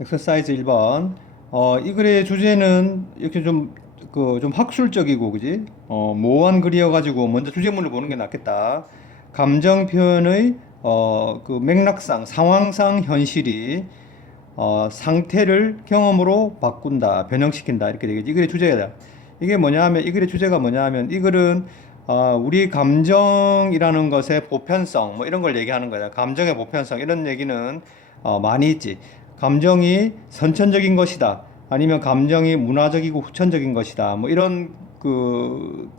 엑서사이즈 1번. 이 글의 주제는 이렇게 좀 학술적이고, 그지? 모호한 글이어가지고 먼저 주제문을 보는 게 낫겠다. 감정 표현의, 맥락상, 상황상 현실이, 상태를 경험으로 바꾼다, 변형시킨다. 이렇게 되겠지. 이 글의 주제가. 이게 뭐냐 하면, 이 글의 주제가 뭐냐 하면, 이 글은, 우리 감정이라는 것의 보편성, 뭐 이런 걸 얘기하는 거야. 감정의 보편성, 이런 얘기는, 많이 있지. 감정이 선천적인 것이다. 아니면 감정이 문화적이고 후천적인 것이다. 뭐 이런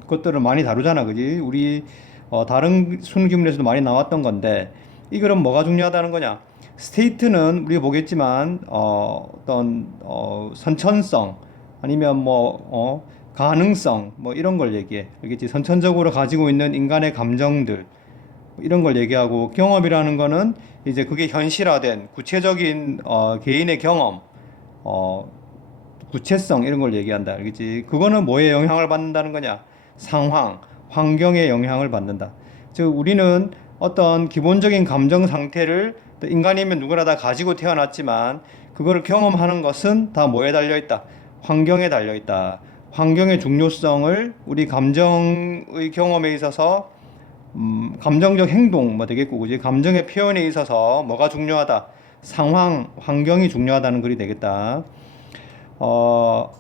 것들을 많이 다루잖아. 그지? 우리 다른 순기문에서도 많이 나왔던 건데 이 글은 뭐가 중요하다는 거냐? 스테이트는 우리가 보겠지만 어떤 선천성 아니면 가능성 뭐 이런 걸 얘기해. 알겠지? 선천적으로 가지고 있는 인간의 감정들 이런 걸 얘기하고 경험이라는 거는 이제 그게 현실화된 구체적인 개인의 경험, 어, 구체성 이런 걸 얘기한다. 알겠지? 그거는 뭐에 영향을 받는다는 거냐? 상황, 환경에 영향을 받는다. 즉 우리는 어떤 기본적인 감정 상태를 인간이면 누구나 다 가지고 태어났지만 그거를 경험하는 것은 다 뭐에 달려 있다? 환경에 달려 있다. 환경의 중요성을 우리 감정의 경험에 있어서 감정적 행동 뭐 되겠고, 그지? 감정의 표현에 있어서 뭐가 중요하다? 상황, 환경이 중요하다는 글이 되겠다. 어,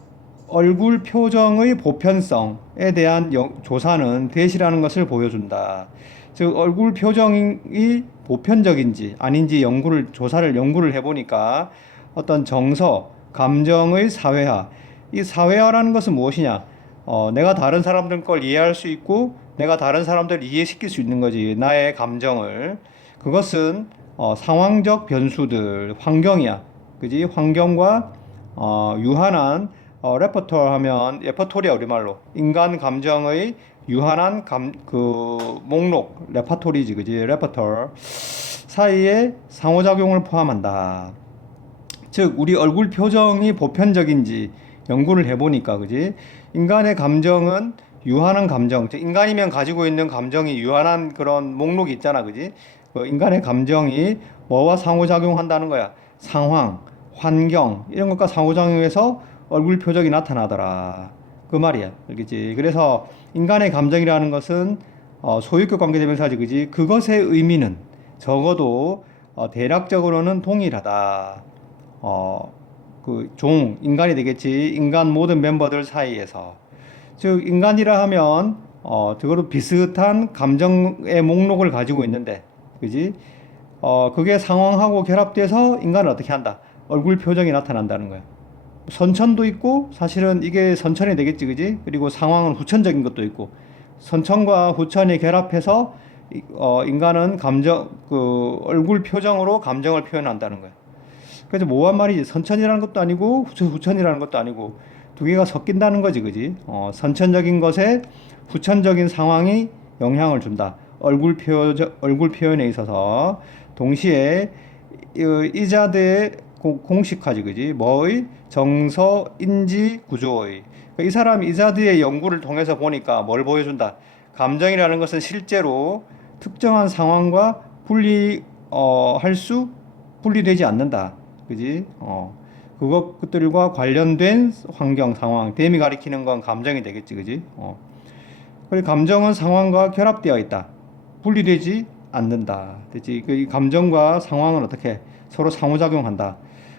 얼굴 표정의 보편성에 대한 조사는 대시라는 것을 보여준다. 즉, 얼굴 표정이 보편적인지 아닌지 조사를 해보니까 어떤 정서, 감정의 사회화. 이 사회화라는 것은 무엇이냐? 내가 다른 사람들 걸 이해할 수 있고, 내가 다른 사람들을 이해시킬 수 있는 거지. 나의 감정을. 그것은, 상황적 변수들, 환경이야. 그지? 환경과, 유한한, 레퍼토리 하면, 레퍼토리야, 우리말로. 인간 감정의 유한한 목록, 레퍼토리지, 그지? 레퍼토리. 사이에 상호작용을 포함한다. 즉 우리 얼굴 표정이 보편적인지 연구를 해보니까 그지 인간의 감정은 유한한 감정 즉 인간이면 가지고 있는 감정이 유한한 그런 목록이 있잖아 그지 인간의 감정이 뭐와 상호작용한다는 거야 상황 환경 이런 것과 상호작용해서 얼굴 표정이 나타나더라 그 말이야 알겠지 그래서 인간의 감정이라는 것은 소유격 관계대명사지 그지 그것의 의미는 적어도 대략적으로는 동일하다 인간이 되겠지. 인간 모든 멤버들 사이에서. 즉, 인간이라 하면, 그거로 비슷한 감정의 목록을 가지고 있는데, 그지? 그게 상황하고 결합돼서 인간은 어떻게 한다? 얼굴 표정이 나타난다는 거야. 선천도 있고, 사실은 이게 선천이 되겠지, 그지? 그리고 상황은 후천적인 것도 있고, 선천과 후천이 결합해서, 인간은 얼굴 표정으로 감정을 표현한다는 거야. 그래서 모호한 말이지. 선천이라는 것도 아니고 후천이라는 것도 아니고 두 개가 섞인다는 거지, 그지? 선천적인 것에 후천적인 상황이 영향을 준다. 얼굴 표현에 있어서 동시에 이자드의 공식화지, 그지? 뭐의 정서, 인지, 구조의. 이 사람 이자드의 연구를 통해서 보니까 뭘 보여준다. 감정이라는 것은 실제로 특정한 상황과 분리되지 않는다. 그지? 그것들과 관련된 환경, 상황, 댐이 가리키는 건 감정이 되겠지, 그지? 그리고 감정은 상황과 결합되어 있다. 분리되지 않는다. 됐지? 이 감정과 상황은 어떻게 서로 상호작용한다.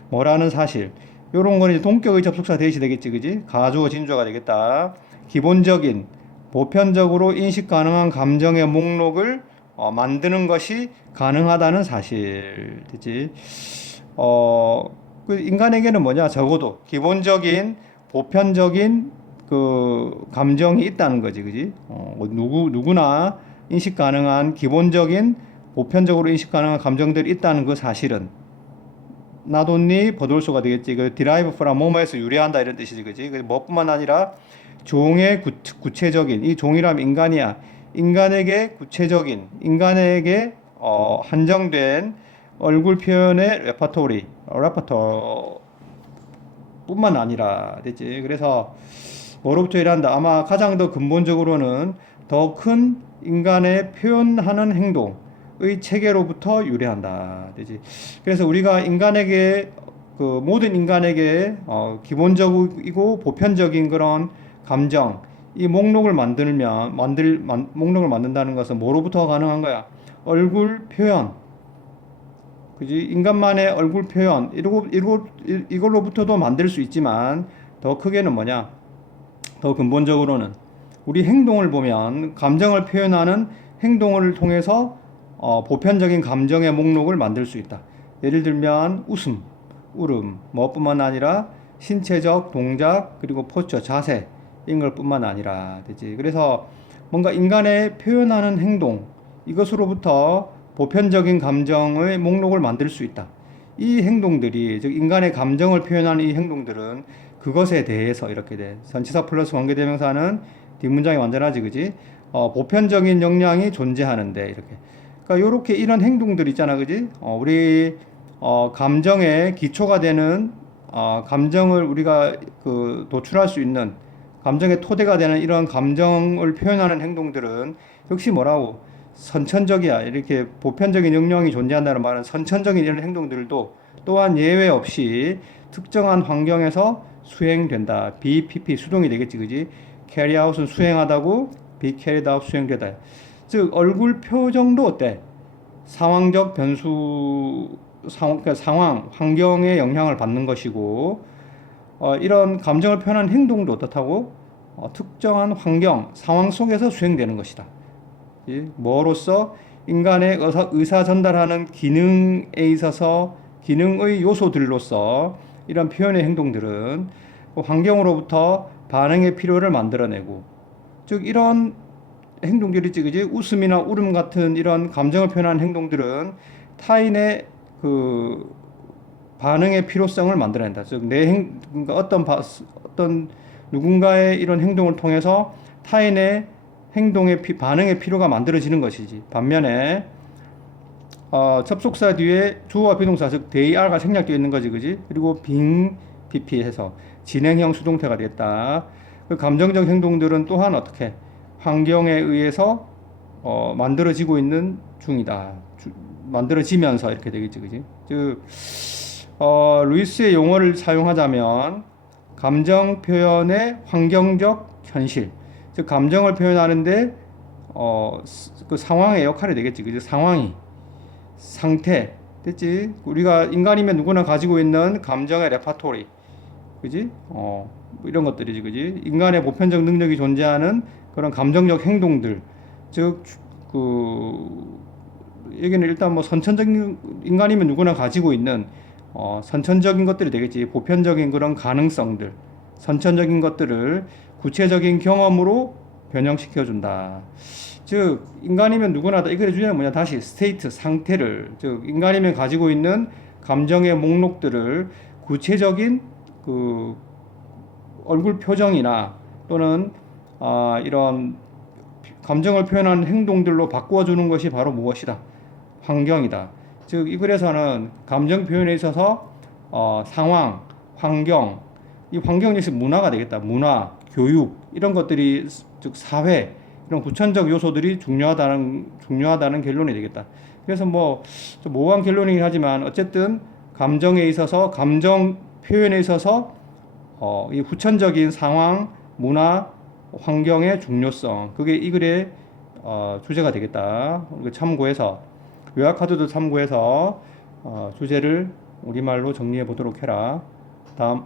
뭐라는 사실. 요런 거는 이제 동격의 접속사 대시 되겠지, 그지? 가주어 진주어가 되겠다. 기본적인, 보편적으로 인식 가능한 감정의 목록을 만드는 것이 가능하다는 사실. 됐지? 인간에게는 뭐냐? 적어도 기본적인, 보편적인 감정이 있다는 거지, 그지? 누구나 인식 가능한, 기본적인, 보편적으로 인식 가능한 감정들이 있다는 그 사실은 나돈니 버돌소가 되겠지. derive from 뭐뭐에서 유래한다 이런 뜻이지, 그지? 뭐뿐만 아니라 종의 구체적인, 이 종이라면 인간이야. 인간에게 구체적인, 인간에게 한정된 얼굴 표현의 레퍼토리 뿐만 아니라 됐지. 그래서 뭐로부터 일한다. 아마 가장 더 근본적으로는 더 큰 인간의 표현하는 행동의 체계로부터 유래한다. 되지. 그래서 우리가 인간에게 그 모든 인간에게 기본적이고 보편적인 그런 감정, 이 목록을 목록을 만든다는 것은 뭐로부터 가능한 거야? 얼굴 표현, 그지? 인간만의 얼굴 표현, 이걸로부터도 만들 수 있지만 더 크게는 뭐냐? 더 근본적으로는 우리 행동을 보면 감정을 표현하는 행동을 통해서 보편적인 감정의 목록을 만들 수 있다. 예를 들면 웃음, 울음, 뭐뿐만 아니라 신체적 동작 그리고 포스처, 자세 이런 걸 뿐만 아니라 되지. 그래서 뭔가 인간의 표현하는 행동 이것으로부터 보편적인 감정의 목록을 만들 수 있다. 이 행동들이 즉 인간의 감정을 표현하는 이 행동들은 그것에 대해서 이렇게 돼. 전치사 플러스 관계대명사는 뒷문장이 완전하지, 그지? 보편적인 역량이 존재하는데 이렇게. 그러니까 요렇게 이런 행동들 있잖아, 그지? 우리 감정의 기초가 되는 감정을 우리가 그 도출할 수 있는 감정의 토대가 되는 이런 감정을 표현하는 행동들은 역시 뭐라고 선천적이야. 이렇게 보편적인 역량이 존재한다는 말은 선천적인 이런 행동들도 또한 예외 없이 특정한 환경에서 수행된다. BPP 수동이 되겠지, 그지? carry out은 수행하다고 be carried out 수행되다. 즉 얼굴 표정도 어때? 상황적 변수 그러니까 상황, 환경의 영향을 받는 것이고 이런 감정을 표현하는 행동도 어떻다고? 특정한 환경, 상황 속에서 수행되는 것이다. 뭐로써 인간의 의사 전달하는 기능에 있어서 기능의 요소들로서 이런 표현의 행동들은 환경으로부터 반응의 필요를 만들어내고 즉 이런 행동들이 그지 웃음이나 울음 같은 이런 감정을 표현하는 행동들은 타인의 그 반응의 필요성을 만들어낸다. 즉 그러니까 어떤 누군가의 이런 행동을 통해서 타인의 행동의 반응의 필요가 만들어지는 것이지. 반면에 접속사 뒤에 주어와 비동사 즉 theR가 생략되어 있는 거지, 그지? 그리고 being PP 해서 진행형 수동태가 됐다. 그 감정적 행동들은 또한 어떻게 환경에 의해서 만들어지고 있는 중이다. 만들어지면서 이렇게 되겠지, 그지? 즉 루이스의 용어를 사용하자면 감정 표현의 환경적 현실, 즉 감정을 표현하는데 그 상황의 역할이 되겠지, 그지? 상황이 상태 됐지? 우리가 인간이면 누구나 가지고 있는 감정의 레파토리, 그지? 뭐 이런 것들이지, 그지? 인간의 보편적 능력이 존재하는 그런 감정적 행동들, 즉 여기는 일단 뭐 선천적인 인간이면 누구나 가지고 있는 선천적인 것들이 되겠지. 보편적인 그런 가능성들, 선천적인 것들을 구체적인 경험으로 변형시켜 준다. 즉 인간이면 누구나 다 이거의 주제는 뭐냐? 다시 스테이트 상태를 즉 인간이면 가지고 있는 감정의 목록들을 구체적인 그 얼굴 표정이나 또는 이런 감정을 표현하는 행동들로 바꾸어 주는 것이 바로 무엇이다? 환경이다. 즉 이 글에서는 감정 표현에 있어서 상황, 환경, 이 환경 역시 문화가 되겠다. 문화, 교육 이런 것들이 즉 사회 이런 구천적 요소들이 중요하다는 결론이 되겠다. 그래서 뭐 좀 모호한 결론이긴 하지만 어쨌든 감정에 있어서 감정 표현에 있어서 이 후천적인 상황, 문화, 환경의 중요성 그게 이 글의 주제가 되겠다. 참고해서 요약 카드도 참고해서 주제를 우리말로 정리해 보도록 해라. 다음.